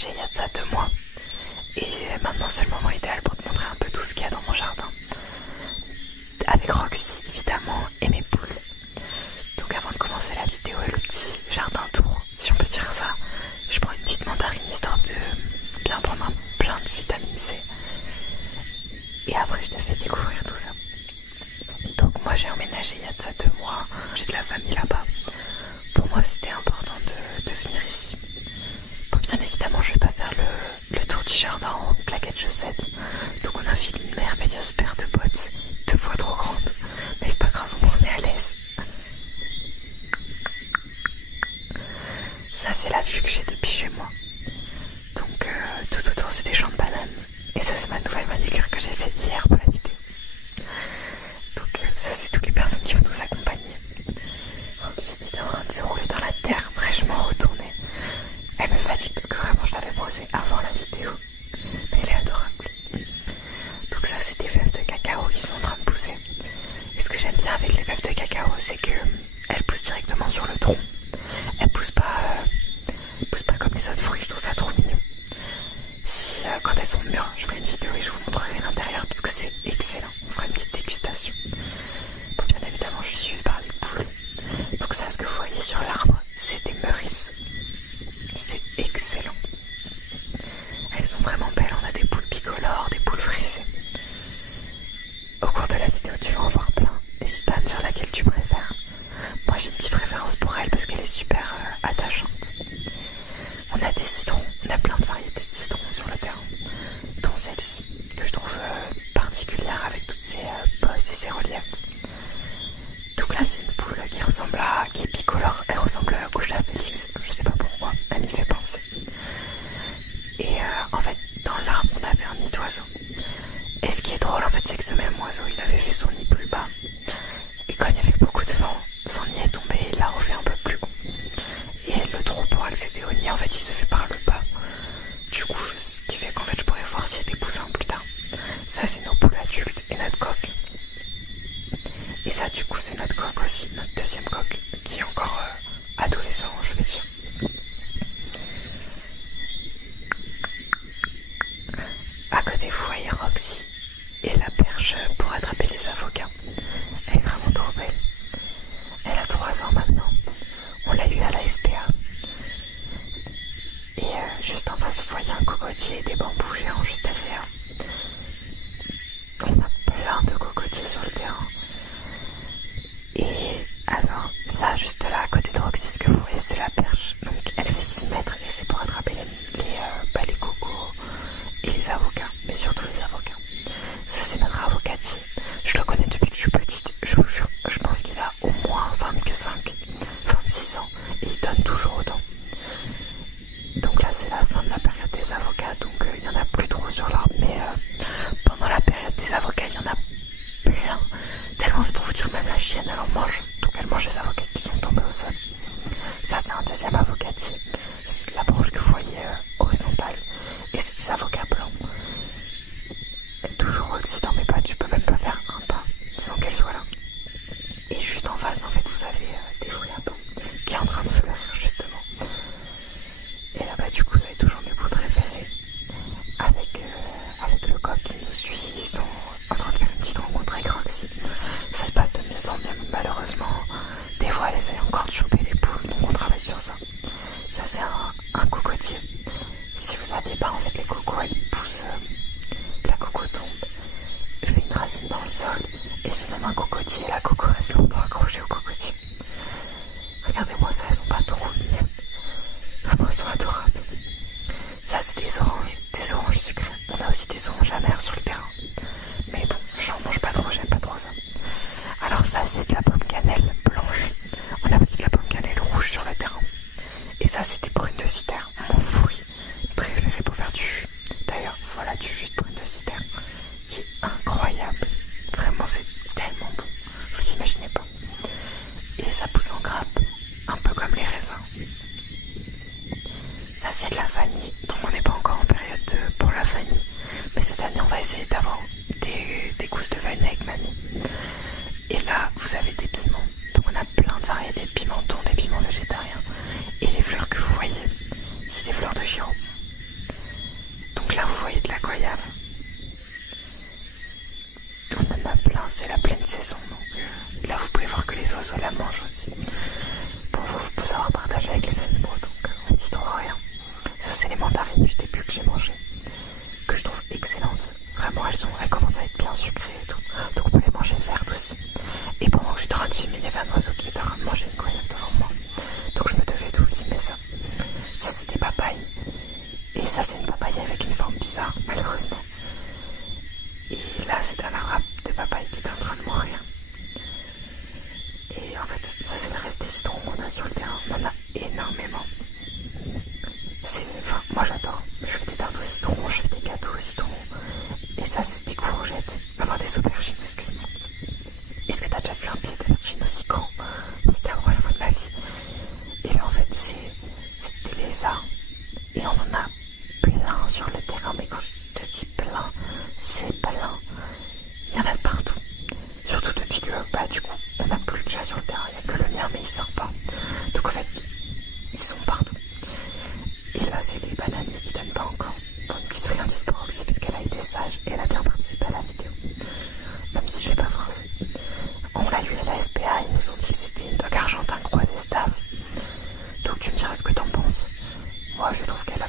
emménagé il y a de ça 2 mois. Et maintenant c'est le moment idéal pour te montrer un peu tout ce qu'il y a dans mon jardin. Avec Roxy évidemment et mes poules. Donc avant de commencer la vidéo et le petit jardin tour, si on peut dire ça, je prends une petite mandarine histoire de bien prendre plein de vitamine C. Et après je te fais découvrir tout ça. Donc moi j'ai emménagé il y a de ça 2 mois, j'ai de la famille là-bas. Pour moi c'était important de venir ici. Bon, bien évidemment je vais pas faire le tour du jardin en claquettes chaussettes. Donc on a fait une merveilleuse paire de bottes, 2 fois trop grande. Mais c'est pas grave, on est à l'aise. Ça c'est la vue que j'ai depuis chez moi. Donc tout autour c'est des champs de bananes. Et ça c'est ma nouvelle manucure que j'ai faite hier pour la vidéo. Donc ça c'est toutes les personnes qui vont nous accompagner. Roxy était en train de se rouler dans la terre fraîchement retournée. Elle me fatigue parce que vraiment je l'avais posée avant la vidéo. Mais elle est adorable. Donc ça c'est des fèves de cacao qui sont en train de pousser. Et ce que j'aime bien avec les fèves de cacao, c'est que elles poussent directement sur le tronc. Elles poussent pas comme les autres fruits, je trouve ça trop mignon. Si quand elles sont mûres, je ferai une vidéo et je vous montrerai l'intérieur parce que c'est excellent. On fera une petite dégustation. Bon, bien évidemment, je suis suivie par les poules. Donc ça, ce que vous voyez sur l'arbre, c'est des mûrisses. C'est excellent. Elles sont vraiment belles. On a des poules bicolores, des poules frisées. Au cours de la vidéo, tu vas en voir plein. N'hésite pas à me dire laquelle tu préfères. Moi, j'ai une petite préférence pour elle parce qu'elle est super attachante. On a des citrons, on a plein de variétés de citrons sur le terrain, dont celle-ci, que je trouve particulière avec toutes ses bosses et ses reliefs. Donc là, c'est une poule qui est bicolore, elle ressemble au chat Félix, je sais pas pourquoi, elle m'y fait penser. Et en fait, dans l'arbre, on avait un nid d'oiseau. Et ce qui est drôle, en fait, c'est que ce même oiseau, il avait fait son nid plus bas. Et quand il y avait beaucoup de vent, son nid est tombé et il l'a refait un peu plus haut. Et le trou pour accéder au nid, en fait, il se fait par le bas. Du coup, ce qui fait qu'en fait, je pourrais voir s'il y a des poussins plus tard. Ça, c'est nos poules adultes et notre coq. Et ça, du coup, c'est notre coq aussi, notre deuxième coq, qui est encore adolescent, je vais dire. À côté, vous voyez Roxy et la perche pour attraper les avocats. Elle est vraiment trop belle. Elle a 3 ans maintenant. On l'a eu à la SPA. Et juste en face, vous voyez un cocotier et des bambous géants juste derrière. On a plein de cocotiers sur le terrain. Et alors, ça juste là à côté de Roxy, ce que vous voyez, c'est la perche. Donc elle fait 6 mètres et c'est pour attraper les cocos et les avocats. Mais surtout les avocats. Ça c'est notre avocatier. Je le connais depuis que je suis petite. Je vous jure, je pense qu'il a au moins 25, 26 ans. Et il donne toujours autant. Donc là c'est la fin de la période des avocats. Donc il n'y en a plus trop sur l'arbre. Mais pendant la période des avocats, il y en a plein. Tellement c'est pour vous dire, même la chienne elle en mange. Donc elle mange les avocats qui sont tombés au sol. Ça c'est un deuxième avocatier. La branche que vous voyez horizontale. Et c'est des avocats blancs. Toujours Roxy dans mes pattes, je peux même pas faire un pas sans qu'elle soit là. Et juste en face, en fait, vous avez des fruits à pain qui est en train de fleurir justement. Et là-bas, du coup, vous avez toujours mes poules préférées avec le coq qui nous suit. Ils sont en train de faire une petite rencontre avec Roxy. Ça se passe de mieux en mieux, mais malheureusement, des fois, elle essaye encore de choper des poules, donc on travaille sur ça. Ça, c'est un cocotier. Si vous saviez pas, en fait, les cocos, elles poussent. La coco tombe, fait une racine dans le sol et se donne un cocotier. La coco reste longtemps accrochée au cocotier. Regardez-moi ça, elles sont pas trop mignonnes. Vraiment, elles sont adorables. Ça, c'est des oranges sucrées. On a aussi des oranges amères sur le terrain. Mais bon, j'en mange pas trop, j'aime pas trop ça. Alors ça, c'est de la pomme cannelle blanche. On a aussi de la pomme cannelle rouge sur le terrain. Et ça, c'est des prunes de cider. Mon fruit préféré pour faire du jus. D'ailleurs, voilà du jus de prune de cider qui est incroyable. Vraiment, c'est tellement bon. Vous imaginez pas. Et ça pousse en grappe, un peu comme les raisins. Ça, c'est de la vanille. Donc, on n'est pas encore en période pour la vanille. Mais cette année, on va essayer d'avoir des gousses de vanille avec mamie. Et là, vous avez des piments. Donc, on a plein de variétés de piments, dont des piments végétariens. Et les fleurs que vous voyez, c'est des fleurs de giraud. c'est la pleine saison, donc là vous pouvez voir que les oiseaux la mangent aussi. Pour vous savoir partager avec les animaux, donc on dit trop rien. Ça c'est les mandarines du début que j'ai mangées, que je trouve excellentes. Vraiment elles commencent à être bien sucrées et tout. Donc on peut les manger vertes aussi. Et pendant que j'étais en train de filmer, il y avait un oiseau qui était en train de manger une goyave devant moi. Donc je me devais tout filmer ça. Ça c'est des papayes. Et ça c'est une papaye avec une forme bizarre, malheureusement. Et là c'est un arabe de papaye qui est en train de mourir. Et en fait ça c'est le reste des citrons qu'on a sur le terrain. On en a énormément. Enfin, moi j'adore. Je fais des tartes au citron, je fais des gâteaux au citron. Et ça c'est des courgettes. Enfin des aubergines, excuse-moi. Est-ce que t'as déjà vu un pied d'aubergine aussi grand? C'était la première fois de ma vie. Et là en fait c'est des lézards. Et on en a plein sur le terrain. Mais quand je te dis plein, c'est plein. Il y en a de partout. Surtout depuis que du coup on n'a plus de chat sur le terrain. Il n'y a que le mien mais il sort pas. Donc en fait ils sont partout. Et là c'est les bananiers qui donnent pas encore. Bon, une petite friandise pour Roxy parce qu'elle a été sage et elle a bien participé à la vidéo. Même si je l'ai pas forcé. On l'a eu à la SPA, ils nous ont dit que c'était une dog argentin croisée staff. Donc tu me diras ce que t'en penses. Moi je trouve qu'elle